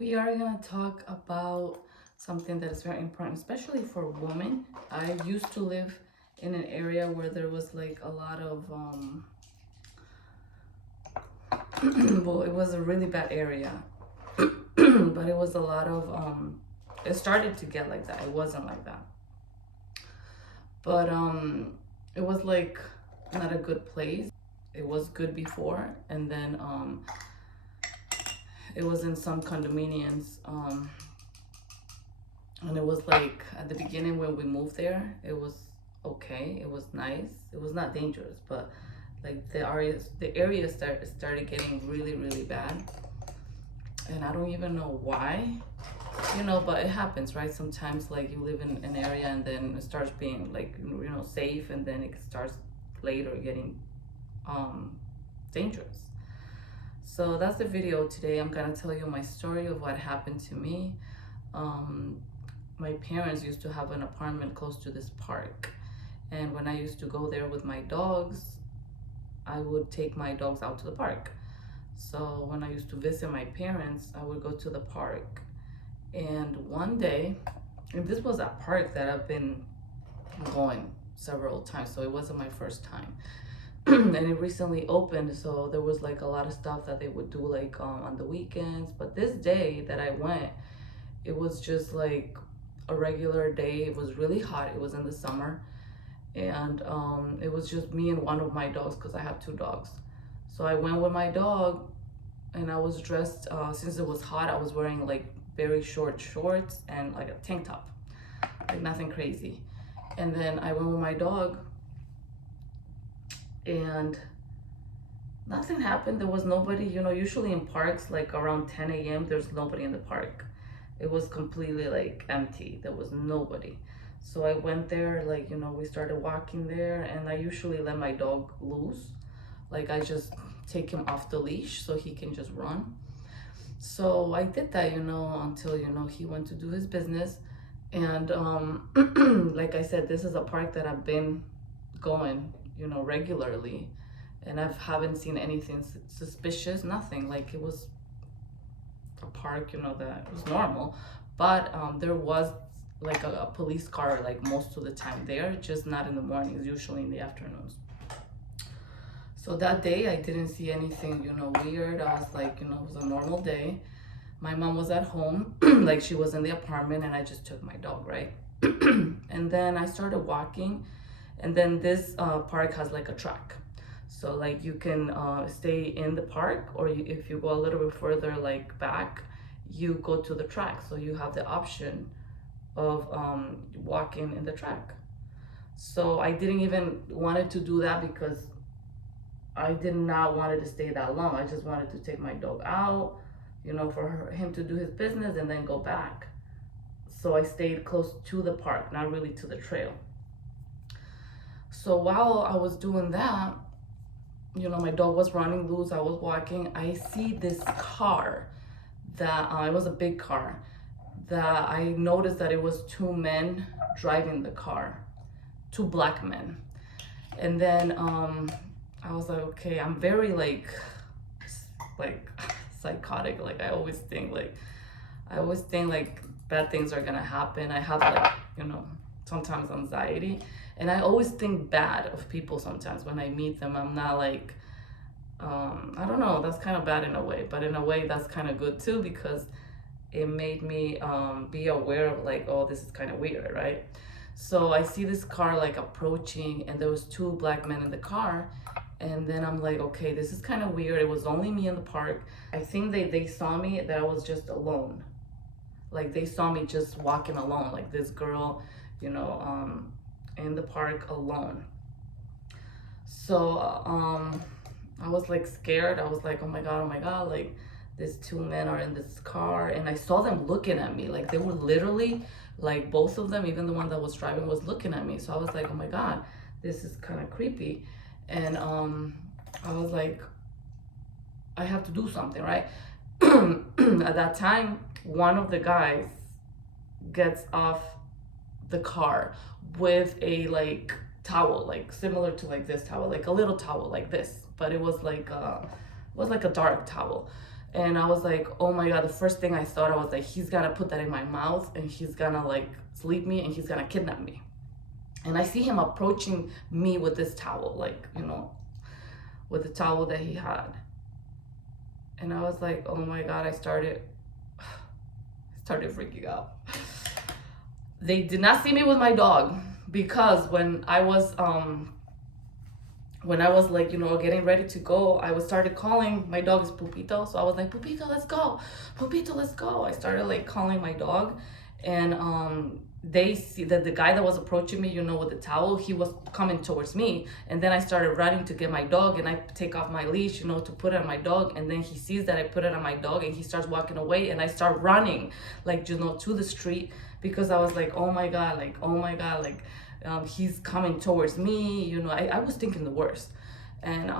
We are going to talk about something that is very important, especially for women. I used to live in an area where there was like a lot of, well, it was a really bad area, but it was a lot of, it started to get like that. It wasn't like that. But it was like not a good place. It was good before, and then it was in some condominiums. And it was like at the beginning when we moved there, it was okay. It was nice. It was not dangerous, but like the area started getting really really bad, and I don't even know why. But it happens, right? Sometimes like you live in an area and then it starts being like safe, and then it starts later getting dangerous. So that's the video today. I'm gonna tell you my story of what happened to me. Um, my parents used to have an apartment close to this park, and when I used to go there with my dogs, I would take my dogs out to the park. So when I used to visit my parents, I would go to the park. And one day, and this was a park that I've been going several times, so it wasn't my first time. And it recently opened, so there was like a lot of stuff that they would do like on the weekends. But this day that I went, it was just like a regular day. It was really hot. It was in the summer, and it was just me and one of my dogs because I have two dogs. So I went with my dog, and I was dressed. Since it was hot, I was wearing like very short shorts and like a tank top, like nothing crazy. And then I went with my dog, and nothing happened. There was nobody. Usually in parks, like around 10 a.m., there's nobody in the park. It was completely like empty. There was nobody. So I went there, like, we started walking there, and I usually let my dog loose. Like, I just take him off the leash so he can just run. So I did that, until, he went to do his business. And like I said, this is a park that I've been going, regularly. And I haven't seen anything suspicious, nothing. Like, it was a park, that was normal. But there was like a police car like most of the time there, just not in the mornings, usually in the afternoons. So that day I didn't see anything, weird. I was like, it was a normal day. My mom was at home, like she was in the apartment, and I just took my dog, right? And then I started walking, and then this park has like a track. So like you can stay in the park, or if you go a little bit further like back, you go to the track. So you have the option of walking in the track. So I didn't even wanted to do that because I did not wanted to stay that long. I just wanted to take my dog out, for him to do his business and then go back. So I stayed close to the park, not really to the trail. So while I was doing that, my dog was running loose. I was walking. I see this car that it was a big car that I noticed that it was two men driving the car, two black men. And then I was like, okay, I'm very like psychotic. Like I always think like bad things are gonna happen. I have like, sometimes anxiety, and I always think bad of people sometimes when I meet them. I'm not like, I don't know, that's kind of bad in a way, but in a way that's kind of good too, because it made me be aware of like, oh, this is kind of weird, right? So I see this car like approaching, and there was two black men in the car. And then I'm like, okay, this is kind of weird. It was only me in the park. I think they saw me, that I was just alone. Like they saw me just walking alone, like this girl, in the park alone. So I was like scared. I was like, oh my God, like these two men are in this car. And I saw them looking at me. Like they were literally, like both of them, even the one that was driving was looking at me. So I was like, oh my God, this is kind of creepy. And I was like, I have to do something, right? At that time, one of the guys gets off the car with a like towel, like similar to like this towel, like a little towel like this, but it was like a dark towel. And I was like, oh my God, the first thing I thought, I was like, he's gonna put that in my mouth and he's gonna like sleep me and he's gonna kidnap me. And I see him approaching me with this towel, like, with the towel that he had. And I was like, oh my God, I started freaking out. They did not see me with my dog, because when I was like, getting ready to go, I started calling. My dog is Pupito, so I was like, Pupito, let's go. Pupito, let's go. I started like calling my dog, and they see that the guy that was approaching me, with the towel, he was coming towards me. And then I started running to get my dog, and I take off my leash, to put it on my dog. And then he sees that I put it on my dog, and he starts walking away, and I start running, like, to the street, because I was like, oh my God, like, he's coming towards me. I was thinking the worst. And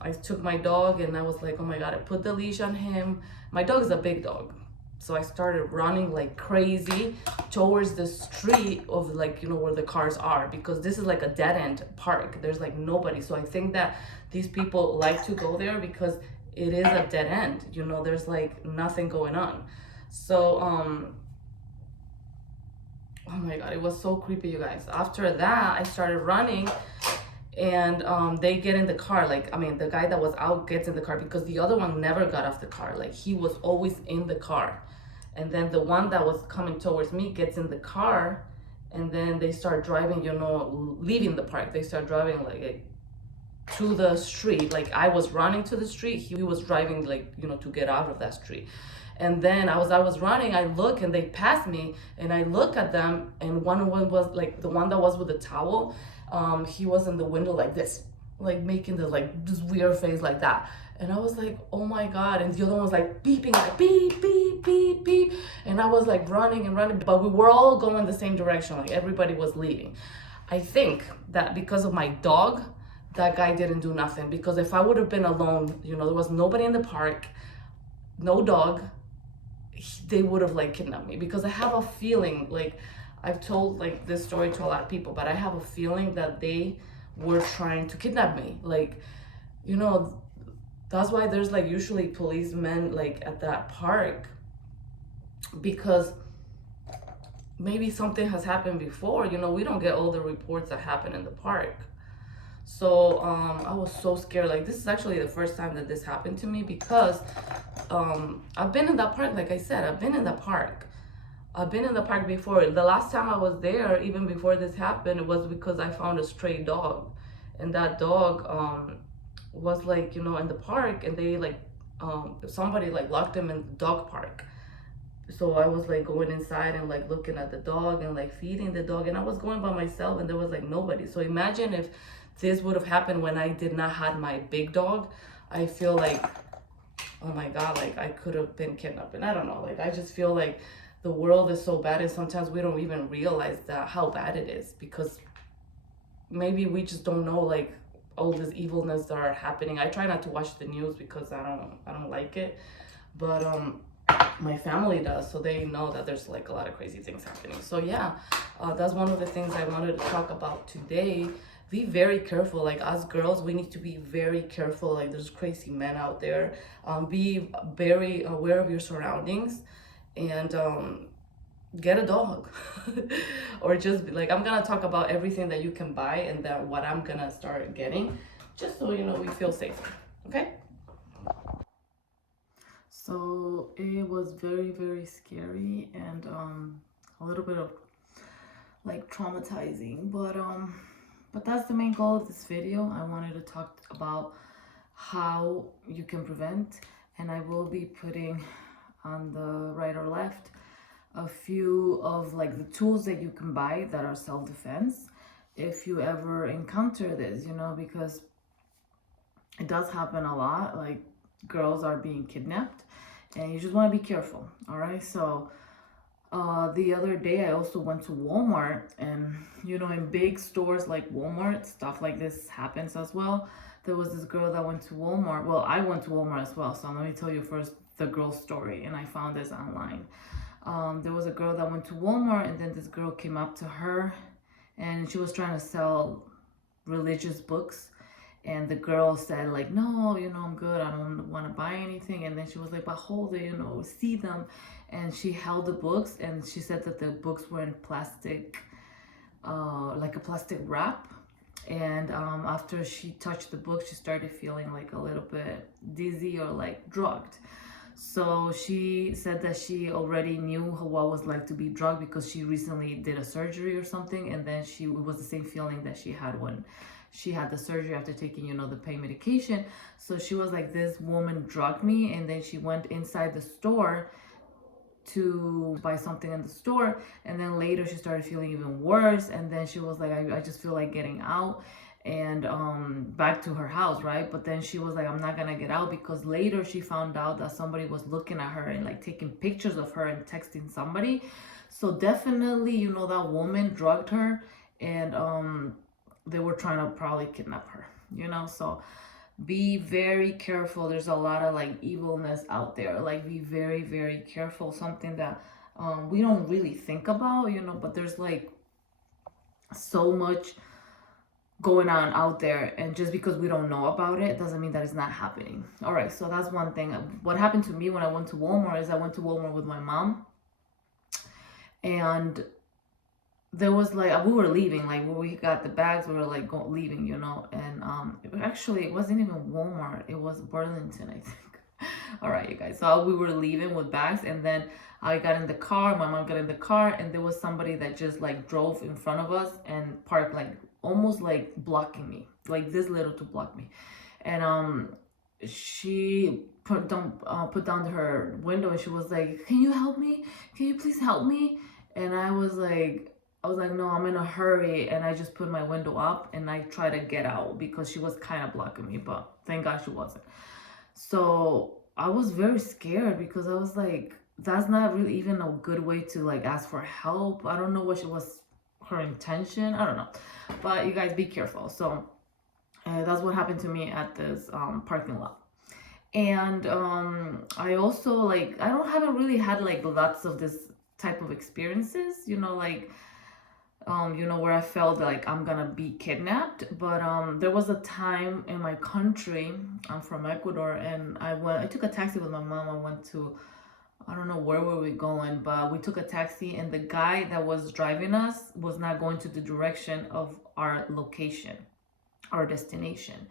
I took my dog, and I was like, oh my God, I put the leash on him. My dog is a big dog. So I started running like crazy towards the street of, like, where the cars are, because this is like a dead end park. There's like nobody. So I think that these people like to go there because it is a dead end. There's like nothing going on. So, oh my God, it was so creepy, you guys. After that, I started running, and they get in the car. The guy that was out gets in the car, because the other one never got off the car. Like, he was always in the car. And then the one that was coming towards me gets in the car, and then they start driving, leaving the park. They start driving like to the street. Like, I was running to the street, he was driving, like, to get out of that street. And then I was running, I look, and they pass me, and I look at them, and one was like, the one that was with the towel, he was in the window like this, like making this weird face like that. And I was like, oh my God. And the other one was like beeping, like beep, beep, beep, beep. And I was like running and running, but we were all going the same direction. Like, everybody was leaving. I think that because of my dog, that guy didn't do nothing. Because if I would have been alone, there was nobody in the park, no dog, they would have like kidnapped me. Because I have a feeling, like, I've told like this story to a lot of people, but I have a feeling that they were trying to kidnap me. Like, that's why there's like usually policemen like at that park, because maybe something has happened before. We don't get all the reports that happen in the park. So I was so scared. Like, this is actually the first time that this happened to me, because I've been in that park. Like I said, I've been in the park. I've been in the park before. The last time I was there, even before this happened, it was because I found a stray dog. And that dog was like, in the park, and they like, somebody like locked him in the dog park. So I was like going inside and like looking at the dog and like feeding the dog. And I was going by myself, and there was like nobody. So imagine if this would have happened when I did not have my big dog. I feel like, oh my God, like I could have been kidnapped. And I don't know, like, I just feel like the world is so bad, and sometimes we don't even realize that how bad it is, because maybe we just don't know like all this evilness that are happening. I try not to watch the news because I don't like it, but my family does, so they know that there's like a lot of crazy things happening. So yeah, that's one of the things I wanted to talk about today. Be very careful. Like, us girls, we need to be very careful. Like, there's crazy men out there. Be very aware of your surroundings, and get a dog. Or just like, I'm gonna talk about everything that you can buy, and that what I'm gonna start getting, just so we feel safer. Okay. So it was very, very scary, and a little bit of like traumatizing, but that's the main goal of this video. I wanted to talk about how you can prevent, and I will be putting on the right or left a few of like the tools that you can buy that are self-defense if you ever encounter this, because it does happen a lot. Like, girls are being kidnapped, and you just want to be careful. All right. So the other day I also went to Walmart, and in big stores like Walmart, stuff like this happens as well. There was this girl that went to Walmart. Well, I went to Walmart as well, so let me tell you first the girl's story, and I found this online. There was a girl that went to Walmart, and then this girl came up to her, and she was trying to sell religious books, And the girl said like, no, I'm good, I don't want to buy anything. And then she was like, but hold it, see them. And she held the books, and she said that the books were in plastic, like a plastic wrap. And after she touched the book, she started feeling like a little bit dizzy or like drugged. So she said that she already knew what it was like to be drugged because she recently did a surgery or something, and then it was the same feeling that she had when she had the surgery after taking, the pain medication. So she was like, this woman drugged me, and then she went inside the store to buy something in the store, and then later she started feeling even worse, and then she was like, I just feel like getting out and back to her house, right? But then she was like, I'm not gonna get out, because later she found out that somebody was looking at her and like taking pictures of her and texting somebody. So definitely, that woman drugged her, and they were trying to probably kidnap her, so be very careful. There's a lot of like evilness out there. Like, be very, very careful. Something that we don't really think about, but there's like so much going on out there, and just because we don't know about it doesn't mean that it's not happening. All right, so that's one thing. What happened to me when I went to Walmart is I went to Walmart with my mom, and there was like, we were leaving, like when we got the bags, we were like leaving, and actually it wasn't even Walmart, it was Burlington, I think. All right, you guys, so we were leaving with bags, and then I got in the car, my mom got in the car, and there was somebody that just like drove in front of us and parked like almost like blocking me, like this little to block me. And she put down her window, and she was like, can you help me, can you please help me? And I was like, no, I'm in a hurry. And I just put my window up and I tried to get out because she was kind of blocking me, but thank God she wasn't. So I was very scared because I was like, that's not really even a good way to like ask for help. I don't know what was her intention. I don't know. But you guys be careful. So that's what happened to me at this parking lot. And I also like, haven't really had like lots of this type of experiences, like where I felt like I'm gonna be kidnapped. But there was a time in my country, I'm from Ecuador, and I took a taxi with my mom. I went to, I don't know where were we going, but we took a taxi, and the guy that was driving us was not going to the direction of our location, our destination.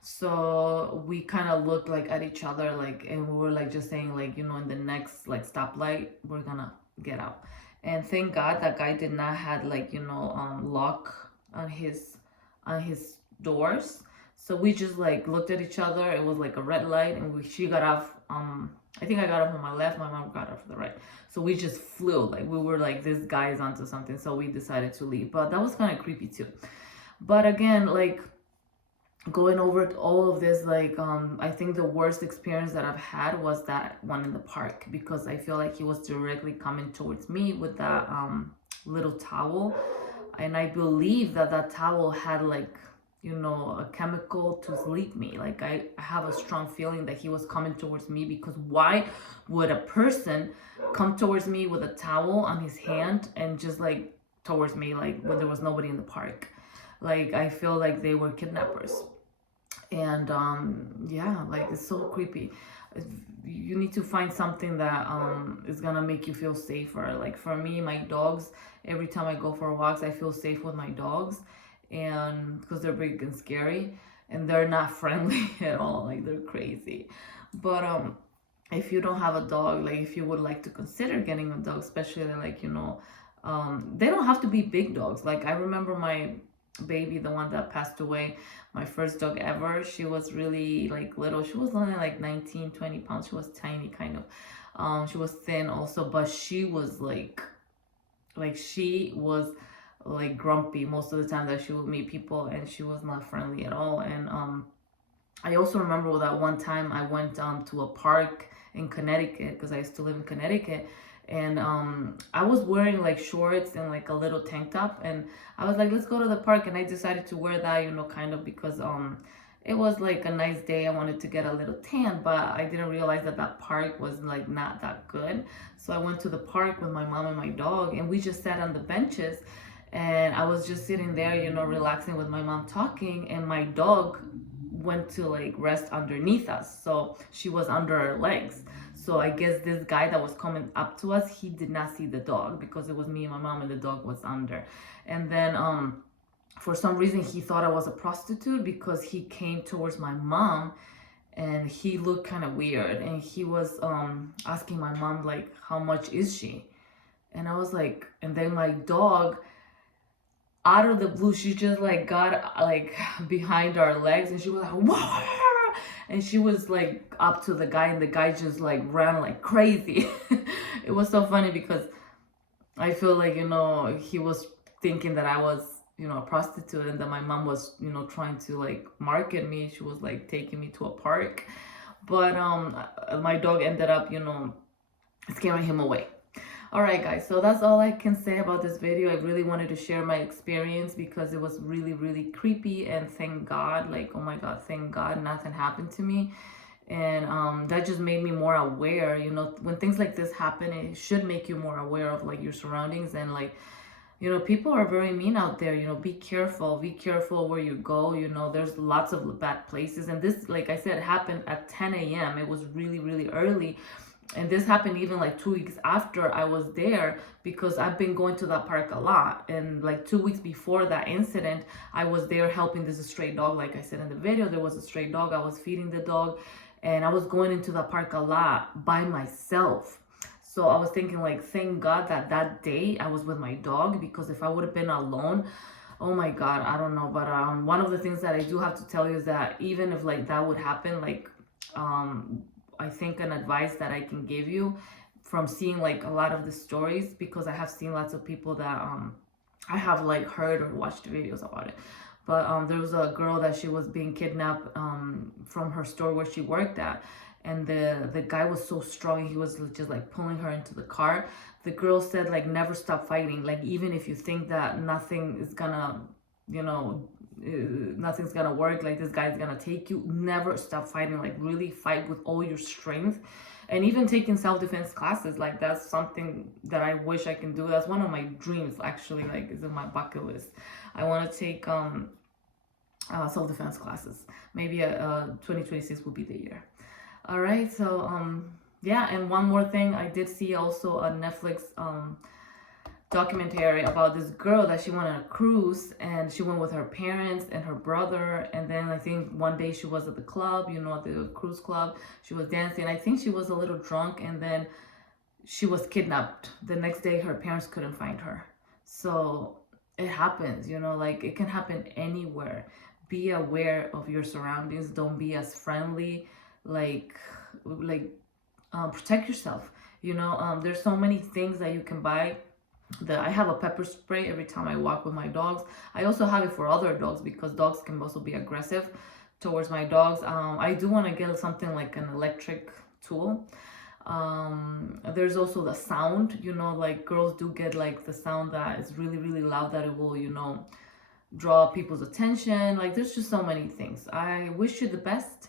So we kind of looked like at each other, like, and we were like just saying like, in the next like stoplight, we're gonna get out. And thank God that guy did not had like, lock on his doors. So we just like looked at each other. It was like a red light, and she got off. I think I got off on my left, my mom got off on the right. So we just flew, like we were like, this guy's onto something. So we decided to leave. But that was kind of creepy too. But again, like, going over all of this, like I think the worst experience that I've had was that one in the park, because I feel like he was directly coming towards me with that little towel, and I believe that towel had like, a chemical to sleep me. Like, I have a strong feeling that he was coming towards me, because why would a person come towards me with a towel on his hand and just like towards me, like when there was nobody in the park? Like, I feel like they were kidnappers. And yeah, like, it's so creepy. You need to find something that is gonna make you feel safer. Like, for me, my dogs, every time I go for walks, I feel safe with my dogs, and because they're big and scary, and they're not friendly at all. Like, they're crazy. But if you don't have a dog, like, if you would like to consider getting a dog, especially like, they don't have to be big dogs. Like, I remember my baby, the one that passed away, my first dog ever, she was really like little. She was only like 19-20 pounds. She was tiny, kind of. She was thin also, but she was like she was like grumpy most of the time that she would meet people, and she was not friendly at all. And I also remember that one time I went to a park in Connecticut, because I used to live in Connecticut, and I was wearing like shorts and like a little tank top, and I was like, let's go to the park. And I decided to wear that, kind of because it was like a nice day. I wanted to get a little tan, but I didn't realize that park was like not that good. So I went to the park with my mom and my dog, and we just sat on the benches, and I was just sitting there, relaxing with my mom talking, and my dog went to like rest underneath us, so she was under our legs. So I guess this guy that was coming up to us, he did not see the dog because it was me and my mom and the dog was under. And then for some reason he thought I was a prostitute because he came towards my mom and he looked kind of weird, and he was asking my mom like, how much is she? And I was like, and then my dog, out of the blue, she just like got like behind our legs and she was like, whoa, and she was like up to the guy, and the guy just like ran like crazy. It was so funny because I feel like, you know, he was thinking that I was, you know, a prostitute, and that my mom was, you know, trying to like market me. She was like taking me to a park, but my dog ended up, you know, scaring him away. All right, guys, so that's all I can say about this video. I really wanted to share my experience because it was really, really creepy, and thank God, like, oh my God, thank God nothing happened to me. And that just made me more aware. You know, when things like this happen, it should make you more aware of like your surroundings, and like, you know, people are very mean out there. You know, be careful where you go. You know, there's lots of bad places, and this, like I said, happened at 10 a.m. It was really, really early. And this happened even like 2 weeks after I was there, because I've been going to that park a lot. And like 2 weeks before that incident, I was there helping this stray dog. Like I said in the video, there was a stray dog. I was feeding the dog, and I was going into the park a lot by myself. So I was thinking like, thank God that that day I was with my dog, because if I would have been alone, oh my God, I don't know. But one of the things that I do have to tell you is that even if like that would happen, like I think an advice that I can give you from seeing like a lot of the stories, because I have seen lots of people that I have like heard or watched videos about it. But there was a girl that she was being kidnapped from her store where she worked at, and the guy was so strong, he was just like pulling her into the car. The girl said like, never stop fighting. Like, even if you think that nothing is gonna, you know, nothing's gonna work, like this guy's gonna take you, never stop fighting. Like, really fight with all your strength. And even taking self-defense classes, like that's something that I wish I can do. That's one of my dreams, actually, like is in my bucket list. I want to take self-defense classes. Maybe 2026 will be the year. All right, so yeah. And one more thing, I did see also a Netflix documentary about this girl that she went on a cruise, and she went with her parents and her brother. And then I think one day she was at the club, you know, at the cruise club, she was dancing. I think she was a little drunk, and then she was kidnapped. The next day her parents couldn't find her. So it happens, you know, like it can happen anywhere. Be aware of your surroundings. Don't be as friendly. Like protect yourself. You know, there's so many things that you can buy. I have a pepper spray every time I walk with my dogs. I also have it for other dogs, because dogs can also be aggressive towards my dogs. I do want to get something like an electric tool. There's also the sound, you know, like girls do get like the sound that is really, really loud, that it will, you know, draw people's attention. Like, there's just so many things. I wish you the best,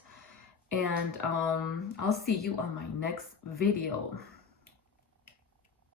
and I'll see you on my next video.